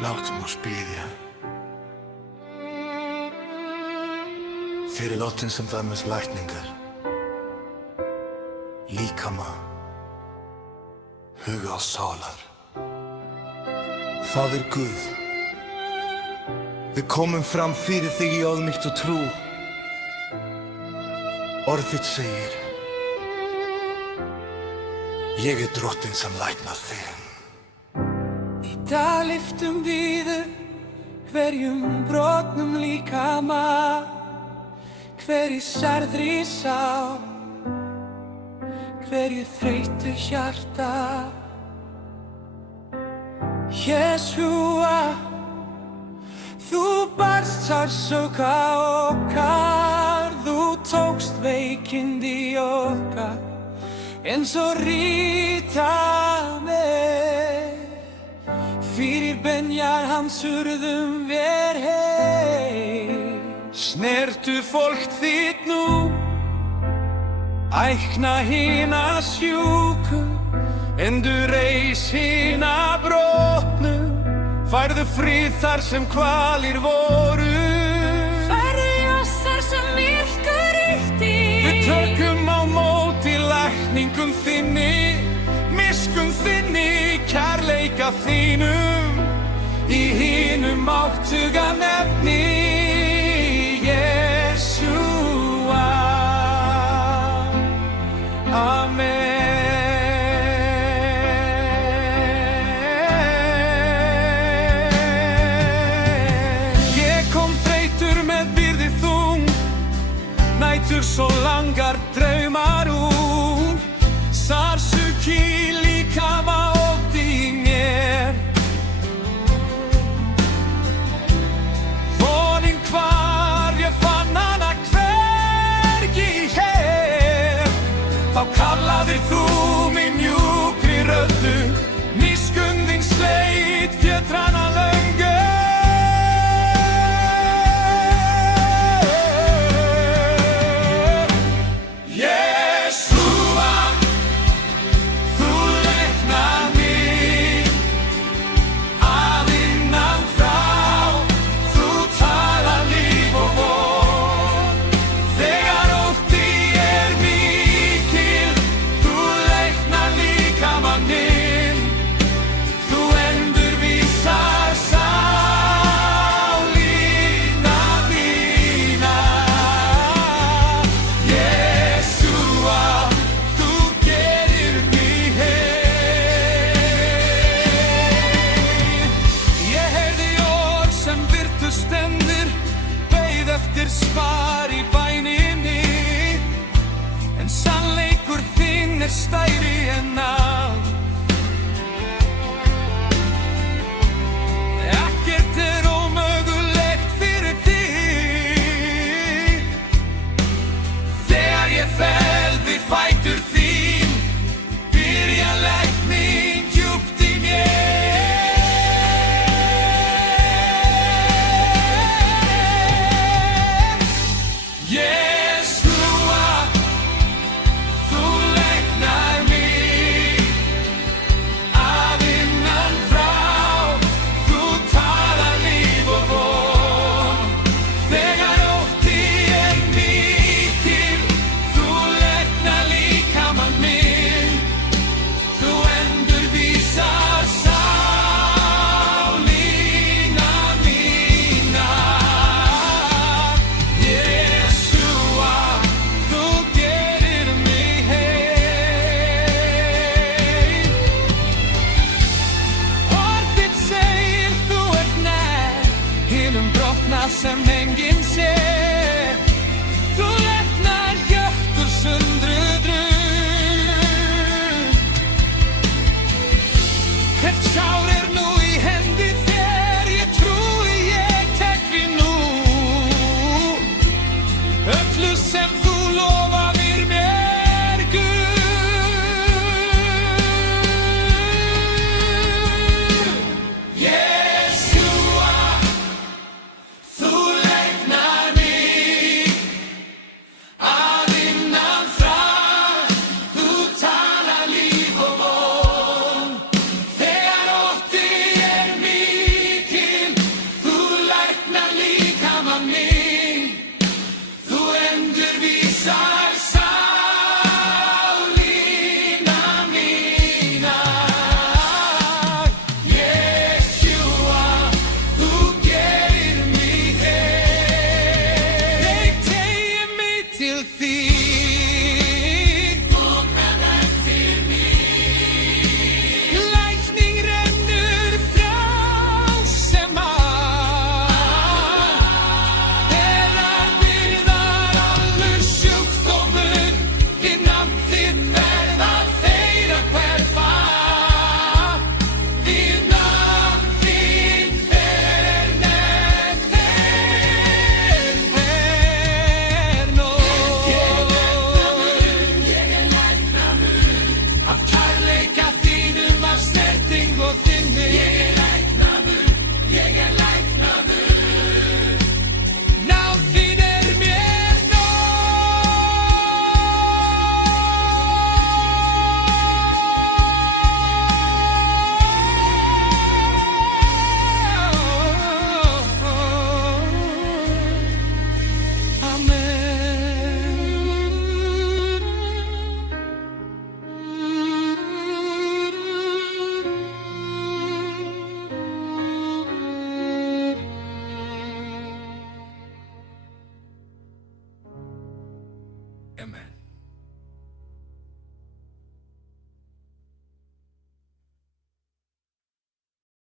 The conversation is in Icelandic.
Látum oss biðja fyrir látin sem þarfnast lækningar, líkama, huga og sálar. Faðir Guð, við komum fram fyrir þig í auðmýkt og trú. Orð þitt segir: ég drottinn sem læknar þig. Í dag lyftum við hverjum brotnum líkama, hverju særðri sál, hverju þreyttu hjarta. Jesúa, þú barst sársauka okkar, þú tókst veikindi okkar eins og Ríta með. Fyrir benjar hans urðum við heil. Snertu fólk þitt nú, ækna hina sjúku, endurreis hina brotnu, færðu frið þar sem kvalir voru. Færðu ljós þar sem myrkur ríkti. Við tökum á móti lækningum þinni, miskunn þinni, kærleika þínum, í hinum máttuga nefni, Jesúa. Amen. Ég kom þreytur með byrði þung, nætur svo langar draumar úr, sársauki líkama ótti í mér. Vonin hvar ég fann hana hvergi hér, þá kallaðir þú mig mjúkri röddu, miskunn þín sleit fjötrana löngu. Jesúa, þú læknar mig að innan frá, þú talar líf og von. Þegar ótti er mikil, þú læknar líkamann minn, þú endurvísar sálina mína. Jesúa, þú gerir mig heil. Ég heyrði orð sem virtust stendur, beið eftir svar í bæninni, en sannleikur þinn er stærri en allt. Ekkert er ómögulegt fyrir þig. Þegar ég fel við fætur þín, byrja lækning djúpt í mér. Jesúa, þú læknar Amen.